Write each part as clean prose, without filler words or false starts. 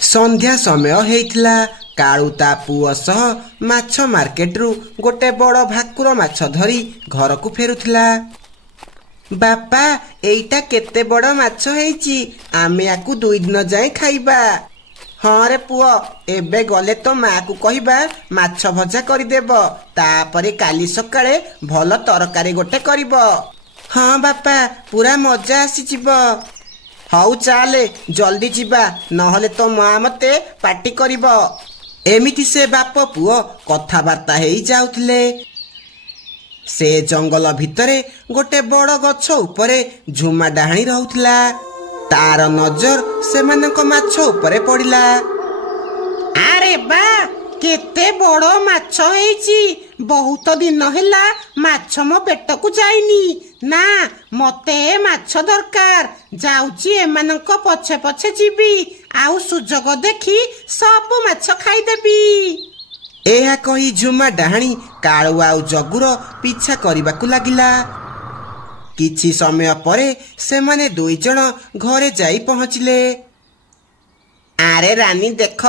ସନ୍ଧ୍ୟା ସମୟ ହେଇଥିଲା। କାଳୁ ତା ପୁଅ ସହ ମାଛ ମାର୍କେଟରୁ ଗୋଟେ ବଡ଼ ଭାକୁର ମାଛ ଧରି ଘରକୁ ଫେରୁଥିଲା। ବାପା, ଏଇଟା କେତେ ବଡ଼ ମାଛ ହେଇଛି, ଆମେ ୟାକୁ 2 ଦିନ ଯାଏ ଖାଇବା। ହଁ ରେ ପୁଅ, ଏବେ ଗଲେ ତ ମାଆକୁ କହିବା ମାଛ ଭଜା କରିଦେବ, ତାପରେ କାଲି ସକାଳେ ଭଲ ତରକାରୀ ଗୋଟେ କରିବ। ହଁ ବାପା, ପୁରା ମଜା ଆସିଯିବ। ହଉ ଚାଲେ, ଜଲ୍ଦି ଯିବା, ନହେଲେ ତୋ ମା ମତେ ପାଟି କରିବ। ଏମିତି ସେ ବାପ ପୁଅ କଥାବାର୍ତ୍ତା ହେଇ ଯାଉଥିଲେ। ସେ ଜଙ୍ଗଲ ଭିତରେ ଗୋଟେ ବଡ଼ ଗଛ ଉପରେ ଝୁମା ଡାହାଣୀ ରହୁଥିଲା। ତାର ନଜର ସେମାନଙ୍କ ମାଛ ଉପରେ ପଡ଼ିଲା। ଆରେ ବା, କେତେ ବଡ଼ ମାଛ ହେଇଛି! ବହୁତ ଦିନ ହେଲା ମାଛ ମୋ ପେଟକୁ ଯାଇନି। ନା, ମତେ ଏ ମାଛ ଦରକାର। ଯାଉଛି ଏମାନଙ୍କ ପଛେ ପଛେ ଯିବି, ଆଉ ସୁଯୋଗ ଦେଖି ସବୁ ମାଛ ଖାଇଦେବି। ଏହା କହି ଝୁମା ଡାହାଣୀ କାଳୁ ଆଉ ଜଗୁର ପିଛା କରିବାକୁ ଲାଗିଲା। କିଛି ସମୟ ପରେ ସେମାନେ 2 ଜଣ ଘରେ ଯାଇ ପହଞ୍ଚିଲେ। ଆରେ ରାନୀ, ଦେଖ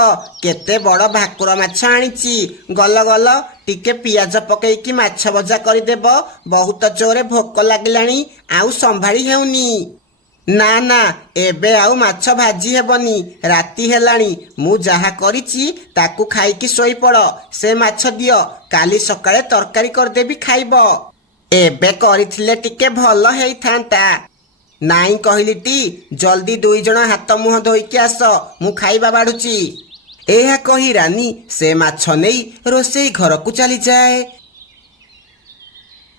କେତେ ବଡ଼ ଭାକୁର ମାଛ ଆଣିଛି। ଗଲ ଗଲ, ଟିକେ ପିଆଜ ପକେଇକି ମାଛ ଭଜା କରିଦେବ, ବହୁତ ଜୋରେ ଭୋକ ଲାଗିଲାଣି, ଆଉ ସମ୍ଭାଳି ହେଉନି। ନା ନା, ଏବେ ଆଉ ମାଛ ଭାଜି ହେବନି, ରାତି ହେଲାଣି। ମୁଁ ଯାହା କରିଛି ତାକୁ ଖାଇକି ଶୋଇପଡ଼। ସେ ମାଛ ଦିଅ, କାଲି ସକାଳେ ତରକାରୀ କରିଦେବି, ଖାଇବ। ଏବେ କରିଥିଲେ ଟିକେ ଭଲ ହେଇଥାନ୍ତା। ନାଇଁ କହିଲିଟି, ଜଲ୍ଦି 2 ଜଣ ହାତ ମୁହଁ ଧୋଇକି ଆସ, ମୁଁ ଖାଇବା ବାଢ଼ୁଛି। ଏହା କହି ରାନୀ ସେ ମାଛ ନେଇ ରୋଷେଇ ଘରକୁ ଚାଲିଯାଏ,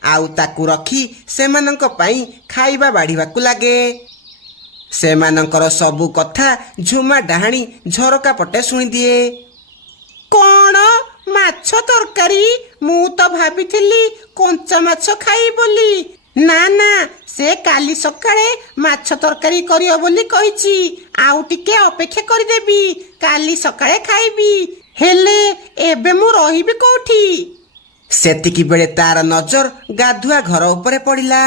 ଆଉ ତାକୁ ରଖି ସେମାନଙ୍କ ପାଇଁ ଖାଇବା ବାଢ଼ିବାକୁ ଲାଗେ। ସେମାନଙ୍କର ସବୁ କଥା ଝୁମା ଡାହାଣୀ ଝରକା ପଟେ ଶୁଣିଦିଏ। କଣ ମାଛ ତରକାରୀ? ମୁଁ ତ ଭାବିଥିଲି କଞ୍ଚା ମାଛ ଖାଇ ବୋଲି। ନା ନା, ସେ କାଲି ସକାଳେ ମାଛ ତରକାରୀ କରିବ ବୋଲି କହିଛି। ଆଉ ଟିକେ ଅପେକ୍ଷା କରିଦେବି, କାଲି ସକାଳେ ଖାଇବି। ହେଲେ ଏବେ ମୁଁ ରହିବି କୋଉଠି? ସେତିକି ବେଳେ ତାର ନଜର ଗାଧୁଆ ଘର ଉପରେ ପଡ଼ିଲା।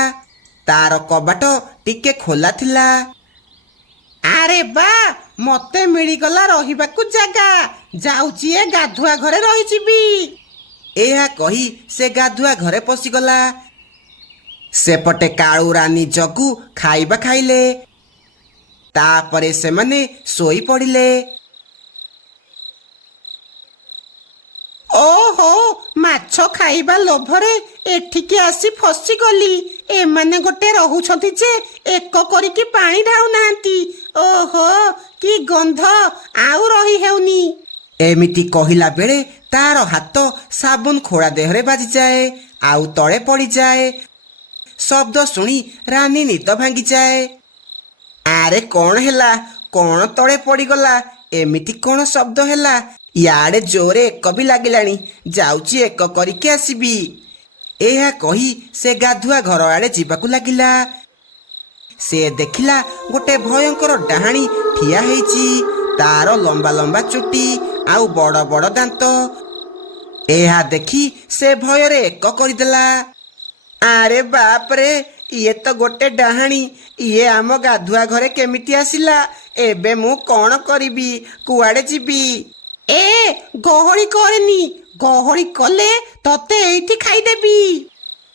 ତାର କବାଟ ଟିକେ ଖୋଲା ଥିଲା। ଆରେ ବା, ମତେ ମିଳିଗଲା ରହିବାକୁ ଜାଗା। ଯାଉଛି ଏ ଗାଧୁଆ ଘରେ ରହିଯିବି। ଏହା କହି ସେ ଗାଧୁଆ ଘରେ ପଶିଗଲା। ସେପଟେ କାଳୁ, ରାନୀ, ଜଗୁ ଖାଇବା ଖାଇଲେ। ତାପରେ ସେମାନେ ଶୋଇ ପଡ଼ିଲେ। ଓହୋ, ମାଛ ଖାଇବା ଲୋଭରେ ଏଠିକି ଆସି ଫସିଗଲି। ଏମାନେ ଗୋଟେ ରହୁଛନ୍ତି ଯେ ଏକ କରିକି ପାଣି ଢାଉନାହାନ୍ତି। ଓହୋ, କି ଗନ୍ଧ, ଆଉ ରହି ହେଉନି। ଏମିତି କହିଲା ବେଳେ ତାର ହାତ ସାବୁନ ଖୋଳା ଦେହରେ ବାଜିଯାଏ, ଆଉ ତଳେ ପଡ଼ିଯାଏ। ଶବ୍ଦ ଶୁଣି ରାନୀ ନିଦ ଭାଙ୍ଗିଯାଏ। ଆରେ କଣ ହେଲା? କଣ ତଳେ ପଡ଼ିଗଲା? ଏମିତି କଣ ଶବ୍ଦ ହେଲା? ୟାଡେ ଜୋରେ ଏକ ବି ଲାଗିଲାଣି, ଯାଉଛି ଏକ କରିକି ଆସିବି। ଏହା କହି ସେ ଗାଧୁଆ ଘର ଆଡ଼େ ଯିବାକୁ ଲାଗିଲା। ସେ ଦେଖିଲା ଗୋଟେ ଭୟଙ୍କର ଡାହାଣୀ ଠିଆ ହେଇଛି। ତାର ଲମ୍ବା ଲମ୍ବା ଚୁଟି ଆଉ ବଡ଼ ବଡ଼ ଦାନ୍ତ। ଏହା ଦେଖି ସେ ଭୟରେ ଏକ କରିଦେଲା। ଆରେ ବାପରେ, ଇଏ ତ ଗୋଟେ ଡାହାଣୀ। ଇଏ ଆମ ଗାଧୁଆ ଘରେ କେମିତି ଆସିଲା? ଏବେ ମୁଁ କଣ କରିବି? କୁଆଡ଼େ ଯିବି? ଏ ଗହଳି କରେନି, ଗହଳି କଲେ ତତେ ଏଇଠି ଖାଇଦେବି।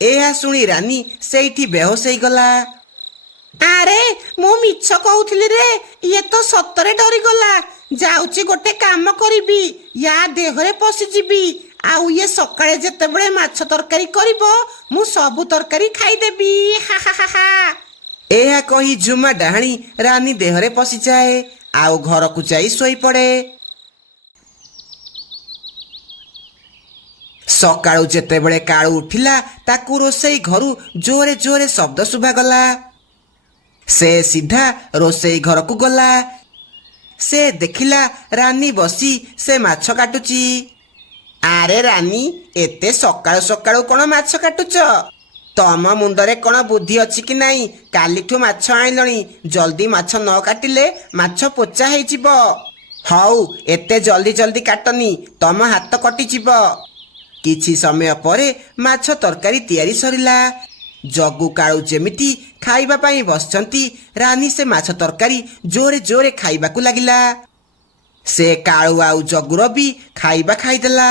ଏହା ଶୁଣି ରାନୀ ସେଇଠି ବେହୋସ ହେଇଗଲା। ଆରେ ମୁଁ ମିଛ କହୁଥିଲି ରେ, ଇଏ ତ ସତରେ ଡରିଗଲା। ଯାଉଛି ଗୋଟେ କାମ କରିବି, ୟା ଦେହରେ ପଶିଯିବି, ଆଉ ଇଏ ସକାଳେ ଯେତେବେଳେ ମାଛ ତରକାରୀ କରିବ ମୁଁ ସବୁ ତରକାରୀ ଖାଇଦେବି। ହା ହା ହା ହା। ଏହା କହି ଝୁମା ଡାହାଣୀ ରାନୀ ଦେହରେ ପଶିଯାଏ, ଆଉ ଘରକୁ ଯାଇ ଶୋଇପଡ଼େ। ସକାଳୁ ଯେତେବେଳେ କାଳୁ ଉଠିଲା, ତାକୁ ରୋଷେଇ ଘରୁ ଜୋରେ ଜୋରେ ଶବ୍ଦ ଶୁଭାଗଲା। ସେ ସିଧା ରୋଷେଇ ଘରକୁ ଗଲା। ସେ ଦେଖିଲା ରାନୀ ବସି ସେ ମାଛ କାଟୁଛି। ଆରେ ରାନୀ, ଏତେ ସକାଳୁ ସକାଳୁ କଣ ମାଛ କାଟୁଛ? ତମ ମୁଣ୍ଡରେ କଣ ବୁଦ୍ଧି ଅଛି କି ନାହିଁ? କାଲିଠୁ ମାଛ ଆଣିଲଣି, ଜଲ୍ଦି ମାଛ ନ କାଟିଲେ ମାଛ ପୋଚା ହେଇଯିବ। ହଉ, ଏତେ ଜଲ୍ଦି ଜଲ୍ଦି କାଟନି, ତମ ହାତ କଟିଯିବ। କିଛି ସମୟ ପରେ ମାଛ ତରକାରୀ ତିଆରି ସରିଲା। ଜଗୁ, କାଳୁ ଯେମିତି ଖାଇବା ପାଇଁ ବସିଛନ୍ତି, ରାନୀ ସେ ମାଛ ତରକାରୀ ଜୋରେ ଜୋରେ ଖାଇବାକୁ ଲାଗିଲା। ସେ କାଳୁ ଆଉ ଜଗୁର ବି ଖାଇବା ଖାଇଦେଲା।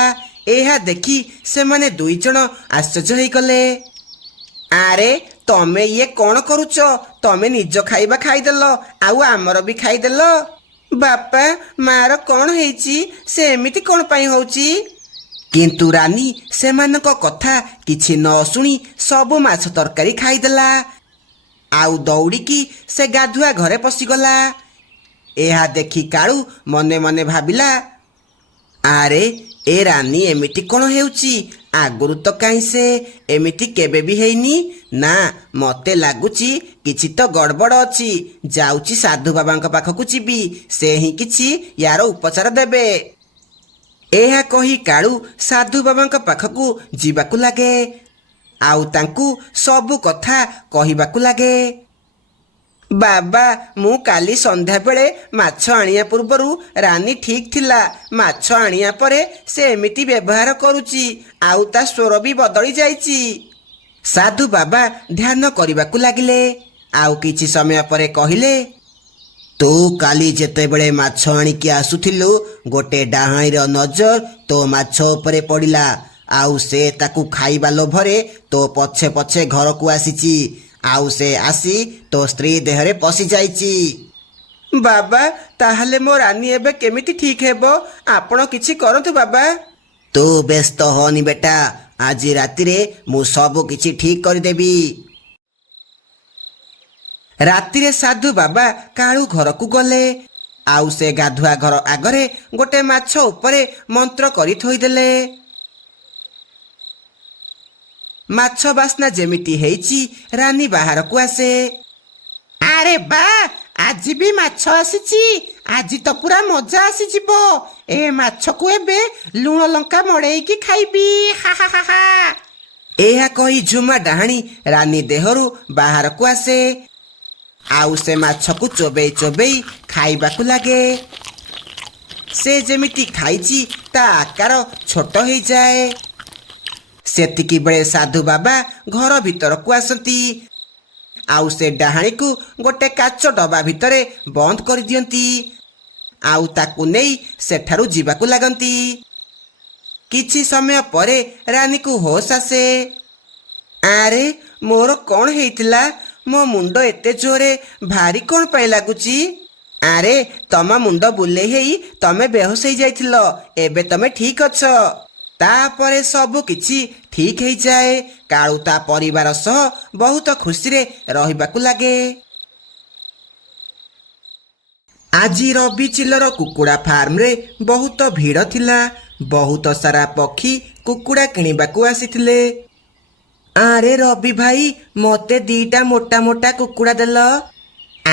ଏହା ଦେଖି ସେମାନେ ଦୁଇ ଜଣ ଆଶ୍ଚର୍ଯ୍ୟ ହେଇଗଲେ। ଆରେ ତମେ ଇଏ କ'ଣ କରୁଛ? ତମେ ନିଜ ଖାଇବା ଖାଇଦେଲ ଆଉ ଆମର ବି ଖାଇଦେଲ। ବାପା ମାର କ'ଣ ହେଇଛି? ସେ ଏମିତି କ'ଣ ପାଇଁ ହଉଛି? କିନ୍ତୁ ରାନୀ ସେମାନଙ୍କ କଥା କିଛି ନ ଶୁଣି ସବୁ ମାଛ ତରକାରୀ ଖାଇଦେଲା ଆଉ ଦୌଡ଼ିକି ସେ ଗାଧୁଆ ଘରେ ପଶିଗଲା। ଏହା ଦେଖି କାଳୁ ମନେ ମନେ ଭାବିଲା, ଆରେ ଏ ରାନୀ ଏମିତି କ'ଣ ହେଉଛି? ଆଗରୁ ତ କାହିଁ ସେ ଏମିତି କେବେ ବି ହେଇନି। ନା, ମୋତେ ଲାଗୁଛି କିଛି ତ ଗଡ଼ବଡ଼ ଅଛି। ଯାଉଛି ସାଧୁ ବାବାଙ୍କ ପାଖକୁ ଯିବି, ସେ ହିଁ କିଛି ୟାର ଉପଚାର ଦେବେ। ଏହା କହି କାଳୁ ସାଧୁ ବାବାଙ୍କ ପାଖକୁ ଯିବାକୁ ଲାଗେ ଆଉ ତାଙ୍କୁ ସବୁ କଥା କହିବାକୁ ଲାଗେ। ବାବା, ମୁଁ କାଲି ସନ୍ଧ୍ୟାବେଳେ ମାଛ ଆଣିବା ପୂର୍ବରୁ ରାନୀ ଠିକ୍ ଥିଲା। ମାଛ ଆଣିବା ପରେ ସେ ଏମିତି ବ୍ୟବହାର କରୁଛି ଆଉ ତା ସ୍ୱର ବି ବଦଳି ଯାଇଛି। ସାଧୁ ବାବା ଧ୍ୟାନ କରିବାକୁ ଲାଗିଲେ ଆଉ କିଛି ସମୟ ପରେ କହିଲେ, ତୁ କାଲି ଯେତେବେଳେ ମାଛ ଆଣିକି ଆସୁଥିଲୁ, ଗୋଟେ ଡାହାଣୀର ନଜର ତୋ ମାଛ ଉପରେ ପଡ଼ିଲା ଆଉ ସେ ତାକୁ ଖାଇବା ଲୋଭରେ ତୋ ପଛେ ପଛେ ଘରକୁ ଆସିଛି ଆଉ ସେ ଆସି ତୋ ସ୍ତ୍ରୀ ଦେହରେ ପଶି ଯାଇଛି। ବାବା, ତାହେଲେ ମୋ ରାନୀ ଏବେ କେମିତି ଠିକ୍ ହେବ? ଆପଣ କିଛି କରନ୍ତୁ ବାବା। ତୁ ବ୍ୟସ୍ତ ହନି ବେଟା, ଆଜି ରାତିରେ ମୁଁ ସବୁ କିଛି ଠିକ୍ କରିଦେବି। ରାତିରେ ସାଧୁ ବାବା କାଳୁ ଘରକୁ ଗଲେ ଆଉ ସେ ଗାଧୁଆ ଘର ଆଗରେ ଗୋଟେ ମାଛ ଉପରେ ମନ୍ତ୍ର କରି ଥୋଇଦେଲେ। ମାଛ ବାସ୍ନା ଯେମିତି ହେଇଛି ରାନୀ ବାହାରକୁ ଆସେ। ଆରେ ବା, ଆଜି ବି ମାଛ ଆସିଛି। ଆଜି ତ ପୁରା ମଜା ଆସିଯିବ। ଏ ମାଛକୁ ଏବେ ଲୁଣ ଲଙ୍କା ମଡ଼େଇକି ଖାଇବି। ହା ହା ହା ହା। ଏହା କହି ଝୁମା ଡାହାଣୀ ରାନୀ ଦେହରୁ ବାହାରକୁ ଆସେ ଆଉ ସେ ମାଛକୁ ଚୋବେଇ ଚୋବେଇ ଖାଇବାକୁ ଲାଗେ। ସେ ଯେମିତି ଖାଇଛି ତା ଆକାର ଛୋଟ ହେଇଯାଏ। ସେତିକି ବେଳେ ସାଧୁ ବାବା ଘର ଭିତରକୁ ଆସନ୍ତି ଆଉ ସେ ଡାହାଣୀକୁ ଗୋଟେ କାଚ ଡବା ଭିତରେ ବନ୍ଦ କରିଦିଅନ୍ତି ଆଉ ତାକୁ ନେଇ ସେଠାରୁ ଯିବାକୁ ଲାଗନ୍ତି। କିଛି ସମୟ ପରେ ରାନୀକୁ ହୋସ ଆସେ। ଆରେ ମୋର କ'ଣ ହେଇଥିଲା? ମୋ ମୁଣ୍ଡ ଏତେ ଜୋରେ ଭାରି କ'ଣ ପାଇଁ ଲାଗୁଛି? ଆରେ ତମ ମୁଣ୍ଡ ବୁଲେଇ ହେଇ ତମେ ବେହୋସ ହେଇଯାଇଥିଲ। ଏବେ ତମେ ଠିକ୍ ଅଛ। ତାପରେ ସବୁ କିଛି ଠିକ୍ ହେଇଯାଏ। କାଳୁ ତା ପରିବାର ସହ ବହୁତ ଖୁସିରେ ରହିବାକୁ ଲାଗେ। ଆଜି ରବି ଚିଲର କୁକୁଡ଼ା ଫାର୍ମରେ ବହୁତ ଭିଡ଼ ଥିଲା। ବହୁତ ସାରା ପକ୍ଷୀ କୁକୁଡ଼ା କିଣିବାକୁ ଆସିଥିଲେ। ଆରେ ରବି ଭାଇ, ମୋତେ 2ଟା ମୋଟା ମୋଟା କୁକୁଡ଼ା ଦେଲ।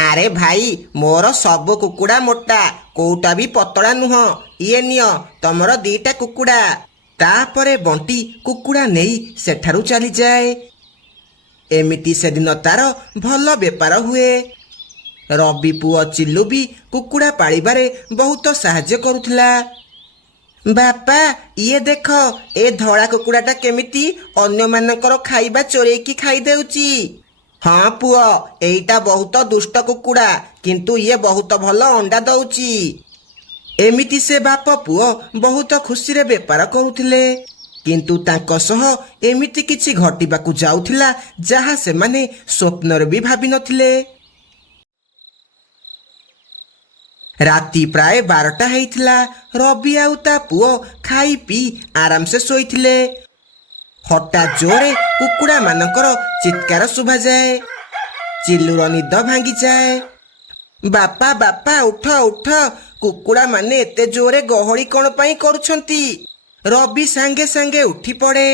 ଆରେ ଭାଇ, ମୋର ସବୁ କୁକୁଡ଼ା ମୋଟା, କୋଉଟା ବି ପତଳା ନୁହଁ। ଇଏ ନିଅ ତମର 2ଟା କୁକୁଡ଼ା। ତାପରେ ବଣ୍ଟି କୁକୁଡ଼ା ନେଇ ସେଠାରୁ ଚାଲିଯାଏ। ଏମିତି ସେଦିନ ତାର ଭଲ ବେପାର ହୁଏ। ରବି ପୁଅ ଚିଲୁ ବି କୁକୁଡ଼ା ପାଳିବାରେ ବହୁତ ସାହାଯ୍ୟ କରୁଥିଲା। ବାପା, ଇଏ ଦେଖ, ଏ ଧଳା କୁକୁଡ଼ାଟା କେମିତି ଅନ୍ୟମାନଙ୍କର ଖାଇବା ଚୋରେଇକି ଖାଇଦେଉଛି। ହଁ ପୁଅ, ଏଇଟା ବହୁତ ଦୁଷ୍ଟ କୁକୁଡ଼ା, କିନ୍ତୁ ଇଏ ବହୁତ ଭଲ ଅଣ୍ଡା ଦଉଛି। ଏମିତି ସେ ବାପ ପୁଅ ବହୁତ ଖୁସିରେ ବେପାର କରୁଥିଲେ। କିନ୍ତୁ ତାଙ୍କ ସହ ଏମିତି କିଛି ଘଟିବାକୁ ଯାଉଥିଲା ଯାହା ସେମାନେ ସ୍ୱପ୍ନରେ ବି ଭାବିନଥିଲେ। ରାତି ପ୍ରାୟ 12ଟା ହେଇଥିଲା। ରବି ଆଉ ତା ପୁଅ ଖାଇ ପିଇ ଆରାମସେ ଶୋଇଥିଲେ। ହଠାତ୍ ଜୋରେ କୁକୁଡ଼ା ମାନଙ୍କର ଚିତ୍କାର ଶୁଭାଯାଏ। ଚିଲୁର ନିଦ ଭାଙ୍ଗିଯାଏ। ବାପା ବାପା, ଉଠ ଉଠ, କୁକୁଡ଼ା ମାନେ ଏତେ ଜୋରେ ଗହଳି କ'ଣ ପାଇଁ କରୁଛନ୍ତି? ରବି ସାଙ୍ଗେ ସାଙ୍ଗେ ଉଠି ପଡ଼େ।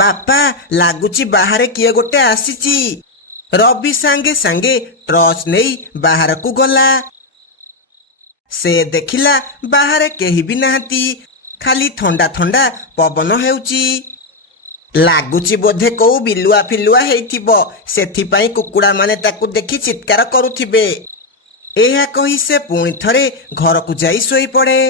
ବାପା, ଲାଗୁଛି ବାହାରେ କିଏ ଗୋଟେ ଆସିଛି। ରବି ସାଙ୍ଗେ ସାଙ୍ଗେ ଟର୍ଚ୍ଚ ନେଇ ବାହାରକୁ ଗଲା। ସେ ଦେଖିଲା ବାହାରେ କେହି ବି ନାହାନ୍ତି, ଖାଲି ଥଣ୍ଡା ଥଣ୍ଡା ପବନ ହେଉଛି। ଲାଗୁଛି ବୋଧେ କୋଉ ବିଲୁଆ ଫିଲୁଆ ହେଇଥିବ, ସେଥିପାଇଁ କୁକୁଡ଼ା ମାନେ ତାକୁ ଦେଖି ଚିତ୍କାର କରୁଥିବେ। ଏହା କହି ସେ ପୁଣି ଥରେ ଘରକୁ ଯାଇ ଶୋଇପଡ଼େ।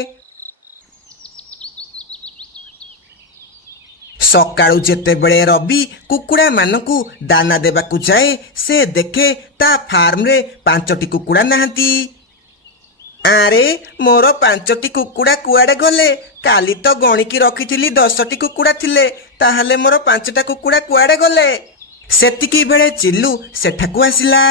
ସକାଳୁ ଯେତେବେଳେ ରବି କୁକୁଡ଼ା ମାନଙ୍କୁ ଦାନା ଦେବାକୁ ଯାଏ, ସେ ଦେଖେ ତା ଫାର୍ମରେ 5ଟି କୁକୁଡ଼ା ନାହାନ୍ତି। ଆରେ ମୋର 5ଟି କୁକୁଡ଼ା କୁଆଡ଼େ ଗଲେ? କାଲି ତ ଗଣିକି ରଖିଥିଲି 10ଟି କୁକୁଡ଼ା ଥିଲେ, ତାହେଲେ ମୋର 5ଟା କୁକୁଡ଼ା କୁଆଡ଼େ ଗଲେ? ସେତିକି ବେଳେ ଚିଲୁ ସେଠାକୁ ଆସିଲା।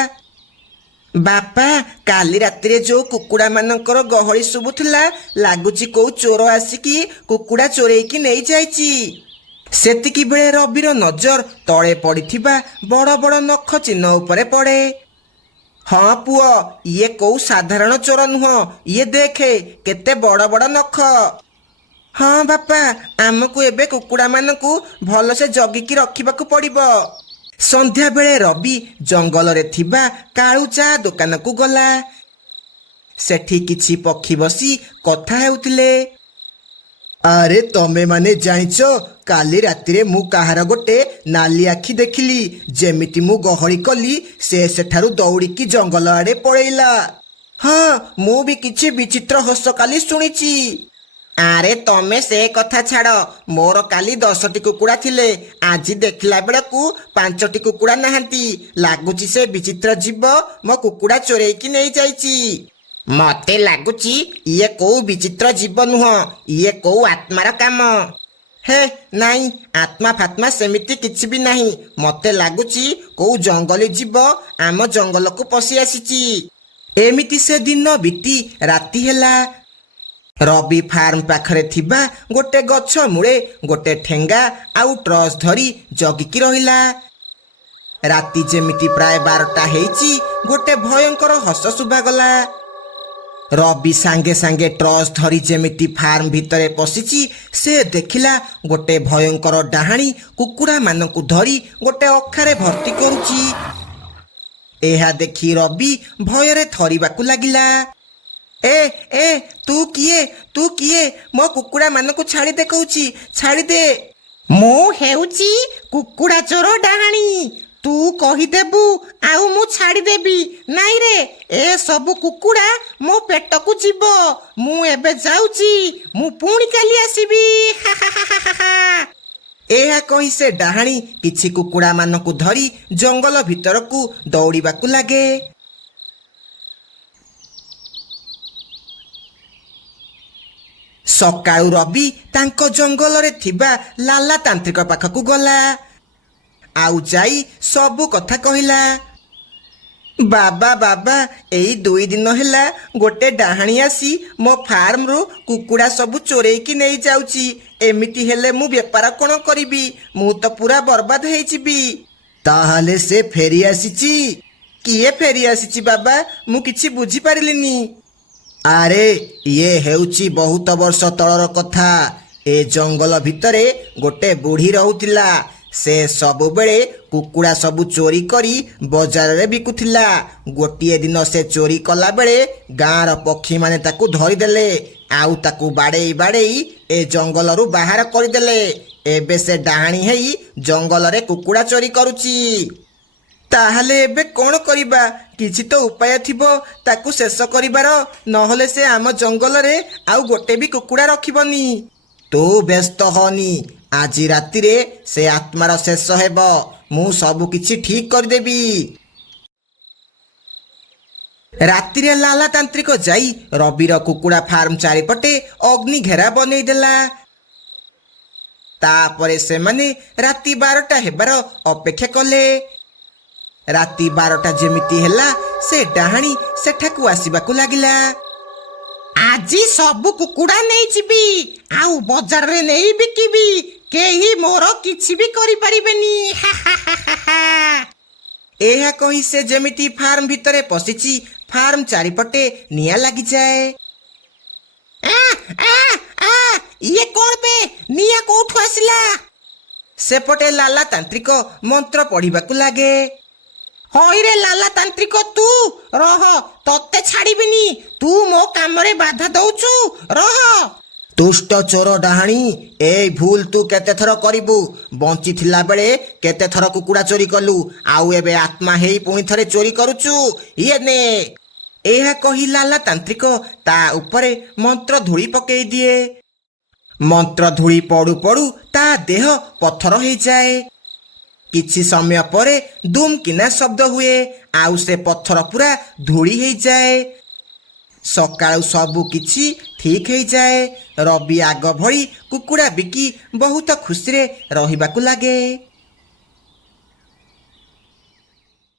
ବାପା, କାଲି ରାତିରେ ଯୋଉ କୁକୁଡ଼ା ମାନଙ୍କର ଗହଳି ଶୁଭୁଥିଲା, ଲାଗୁଛି କୋଉ ଚୋର ଆସିକି କୁକୁଡ଼ା ଚୋରେଇକି ନେଇଯାଇଛି। ସେତିକି ବେଳେ ରବିର ନଜର ତଳେ ପଡ଼ିଥିବା ବଡ଼ ବଡ଼ ନଖ ଚିହ୍ନ ଉପରେ ପଡ଼େ। ହଁ ପୁଅ, ଇଏ କୋଉ ସାଧାରଣ ଚୋର ନୁହଁ, ଇଏ ଦେଖେ କେତେ ବଡ଼ ବଡ଼ ନଖ। ହଁ ବାପା, ଆମକୁ ଏବେ କୁକୁଡ଼ାମାନଙ୍କୁ ଭଲସେ ଜଗିକି ରଖିବାକୁ ପଡ଼ିବ। ସନ୍ଧ୍ୟାବେଳେ ରବି ଜଙ୍ଗଲରେ ଥିବା କାଳୁ ଚା ଦୋକାନକୁ ଗଲା। ସେଠି କିଛି ପକ୍ଷୀ ବସି କଥା ହେଉଥିଲେ। ଆରେ ତମେ ମାନେ ଜାଣିଛ, କାଲି ରାତିରେ ମୁଁ କାହାର ଗୋଟେ ନାଲି ଆଖି ଦେଖିଲି। ଯେମିତି ମୁଁ ଗହଳି କଲି, ସେ ସେଠାରୁ ଦୌଡ଼ିକି ଜଙ୍ଗଲ ଆଡ଼େ ପଳେଇଲା। ହଁ, ମୁଁ ବି କିଛି ବିଚିତ୍ର ହସ କାଲି ଶୁଣିଛି। ଆରେ ତମେ ସେ କଥା ଛାଡ଼, ମୋର କାଲି 10ଟି କୁକୁଡ଼ା ଥିଲେ, ଆଜି ଦେଖିଲା ବେଳକୁ 5ଟି କୁକୁଡ଼ା ନାହାନ୍ତି। ଲାଗୁଛି ସେ ବିଚିତ୍ର ଜୀବ ମୋ କୁକୁଡ଼ା ଚୋରେଇକି ନେଇଯାଇଛି। ମତେ ଲାଗୁଛି ଇଏ କୋଉ ବିଚିତ୍ର ଜୀବ ନୁହଁ, ଇଏ କୋଉ ଆତ୍ମାର କାମ। ହେ ନାଇଁ, ଆତ୍ମା ଫାତ୍ମା ସେମିତି କିଛି ବି ନାହିଁ। ମତେ ଲାଗୁଛି କୋଉ ଜଙ୍ଗଲୀ ଜୀବ ଆମ ଜଙ୍ଗଲକୁ ପଶି ଆସିଛି। ଏମିତି ସେ ଦିନ ବିତି ରାତି ହେଲା। ରବି ଫାର୍ମ ପାଖରେ ଥିବା ଗୋଟେ ଗଛ ମୂଳେ ଗୋଟେ ଠେଙ୍ଗା ଆଉ ଟ୍ରଚ ଧରି ଜଗିକି ରହିଲା। ରାତି ଯେମିତି ପ୍ରାୟ 12ଟା ହେଇଛି, ଗୋଟେ ଭୟଙ୍କର ହସ ଶୁଭାଗଲା। ରବି ସାଙ୍ଗେ ସାଙ୍ଗେ ଟ୍ରଚ ଧରି ଯେମିତି ଫାର୍ମ ଭିତରେ ପଶିଛି, ସେ ଦେଖିଲା ଗୋଟେ ଭୟଙ୍କର ଡାହାଣୀ କୁକୁଡ଼ା ମାନଙ୍କୁ ଧରି ଗୋଟେ ଅଖାରେ ଭର୍ତ୍ତି କରୁଛି। ଏହା ଦେଖି ରବି ଭୟରେ ଥରିବାକୁ ଲାଗିଲା। ଏ ଏ ତୁ କିଏ? ତୁ କିଏ? ମୋ କୁକୁଡ଼ା ମାନଙ୍କୁ ଛାଡ଼ିଦେ କହୁଛି, ଛାଡ଼ିଦେ। ମୁଁ ହେଉଛି କୁକୁଡ଼ା ଚୋର ଡାହାଣୀ। ତୁ କହିଦେବୁ ଆଉ ମୁଁ ଛାଡ଼ିଦେବି। ନାଇଁ ରେ, ଏ ସବୁ କୁକୁଡ଼ା ମୋ ପେଟକୁ ଯିବ। ମୁଁ ଏବେ ଯାଉଛି, ମୁଁ ପୁଣି କାଲି ଆସିବି। ଏହା କହି ସେ ଡାହାଣୀ କିଛି କୁକୁଡ଼ା ମାନଙ୍କୁ ଧରି ଜଙ୍ଗଲ ଭିତରକୁ ଦୌଡ଼ିବାକୁ ଲାଗେ। ସକାଳୁ ରବି ତାଙ୍କ ଜଙ୍ଗଲରେ ଥିବା ଲାଲା ତାନ୍ତ୍ରିକ ପାଖକୁ ଗଲା। ଆଉ ଯାଇ ସବୁ କଥା କହିଲା। ବାବା ବାବା, ଏଇ 2 ଦିନ ହେଲା ଗୋଟେ ଡାହାଣୀ ଆସି ମୋ ଫାର୍ମରୁ କୁକୁଡ଼ା ସବୁ ଚୋରେଇକି ନେଇଯାଉଛି। ଏମିତି ହେଲେ ମୁଁ ବେପାର କ'ଣ କରିବି? ମୁଁ ତ ପୁରା ବର୍ବାଦ ହେଇଯିବି। ତାହେଲେ ସେ ଫେରି ଆସିଛି? କିଏ ଫେରି ଆସିଛି ବାବା? ମୁଁ କିଛି ବୁଝିପାରିଲିନି। ଆରେ ଇଏ ହେଉଛି ବହୁତ ବର୍ଷ ତଳର କଥା। ଏ ଜଙ୍ଗଲ ଭିତରେ ଗୋଟେ ବୁଢ଼ୀ ରହୁଥିଲା। ସେ ସବୁବେଳେ କୁକୁଡ଼ା ସବୁ ଚୋରି କରି ବଜାରରେ ବିକୁଥିଲା। ଗୋଟିଏ ଦିନ ସେ ଚୋରି କଲା ବେଳେ ଗାଁର ପକ୍ଷୀମାନେ ତାକୁ ଧରିଦେଲେ, ଆଉ ତାକୁ ବାଡ଼େଇ ବାଡ଼େଇ ଏ ଜଙ୍ଗଲରୁ ବାହାର କରିଦେଲେ। ଏବେ ସେ ଡାହାଣୀ ହେଇ ଜଙ୍ଗଲରେ କୁକୁଡ଼ା ଚୋରି କରୁଛି। ତାହେଲେ ଏବେ କ'ଣ କରିବା? କିଛି ତ ଉପାୟ ଥିବ ତାକୁ ଶେଷ କରିବାର, ନହେଲେ ସେ ଆମ ଜଙ୍ଗଲରେ ଆଉ ଗୋଟେ ବି କୁକୁଡ଼ା ରଖିବନି। ତୁ ବ୍ୟସ୍ତ ହନି, ଆଜି ରାତିରେ ସେ ଆତ୍ମାର ଶେଷ ହେବ। ମୁଁ ସବୁ କିଛି ଠିକ୍ କରିଦେବି। ରାତିରେ ଲାଲା ତାନ୍ତ୍ରିକ ଯାଇ ରବିର କୁକୁଡ଼ା ଫାର୍ମ ଚାରିପଟେ ଅଗ୍ନି ଘେରା ବନେଇଦେଲା। ତାପରେ ସେମାନେ ରାତି 12ଟା ହେବାର ଅପେକ୍ଷା କଲେ। ରାତି 12ଟା ଯେମିତି ହେଲା, ସେ ଡାହାଣୀ ସେଠାକୁ ଆସିବାକୁ ଲାଗିଲା। ଆଜି ସବୁ କୁକୁଡ଼ା ନେଇଯିବି, ଆଉ ବଜାରରେ ନେଇ ବିକିବି। କେହି ମୋର କିଛି ବି କରିପାରିବେନି। ଏହା କହି ସେ ଯେମିତି ଫାର୍ମ ଭିତରେ ପଶିଛି, ଫାର୍ମ ଚାରିପଟେ ନିଆଁ ଲାଗିଯାଏ। ଇଏ କ'ଣ ବେ? ନିଆଁ କୋଉଠୁ ଆସିଲା? ସେପଟେ ଲାଲା ତାନ୍ତ୍ରିକ ମନ୍ତ୍ର ପଢ଼ିବାକୁ ଲାଗେ। ହଇରେ ଲାଲା ତାନ୍ତ୍ରିକ, ତୁ ରହ, ତତେ ଛାଡ଼ିବିନି। ତୁ ମୋ କାମରେ ବାଧା ଦଉଛୁ, ରହ। ଦୁଷ୍ଟ ଚୋର ଡାହାଣୀ, ଏଇ ଭୁଲ ତୁ କେତେଥର କରିବୁ? ବଞ୍ଚିଥିଲା ବେଳେ କେତେଥର କୁକୁଡ଼ା ଚୋରି କଲୁ, ଆଉ ଏବେ ଆତ୍ମା ହେଇ ପୁଣି ଥରେ ଚୋରି କରୁଛୁ? ଇଏ ନେ। ଏହା କହି ଲାଲା ତାନ୍ତ୍ରିକ ତା ଉପରେ ମନ୍ତ୍ର ଧୂଳି ପକେଇ ଦିଏ। ମନ୍ତ୍ର ଧୂଳି ପଡ଼ୁ ପଡ଼ୁ ତା ଦେହ ପଥର ହେଇଯାଏ। କିଛି ସମୟ ପରେ ଦୁମ୍ କିନା ଶବ୍ଦ ହୁଏ, ଆଉ ସେ ପଥର ପୁରା ଧୂଳି ହେଇଯାଏ। ସକାଳୁ ସବୁ କିଛି ଠିକ୍ ହେଇଯାଏ। ରବି ଆଗ ଭଳି କୁକୁଡ଼ା ବିକି ବହୁତ ଖୁସିରେ ରହିବାକୁ ଲାଗେ।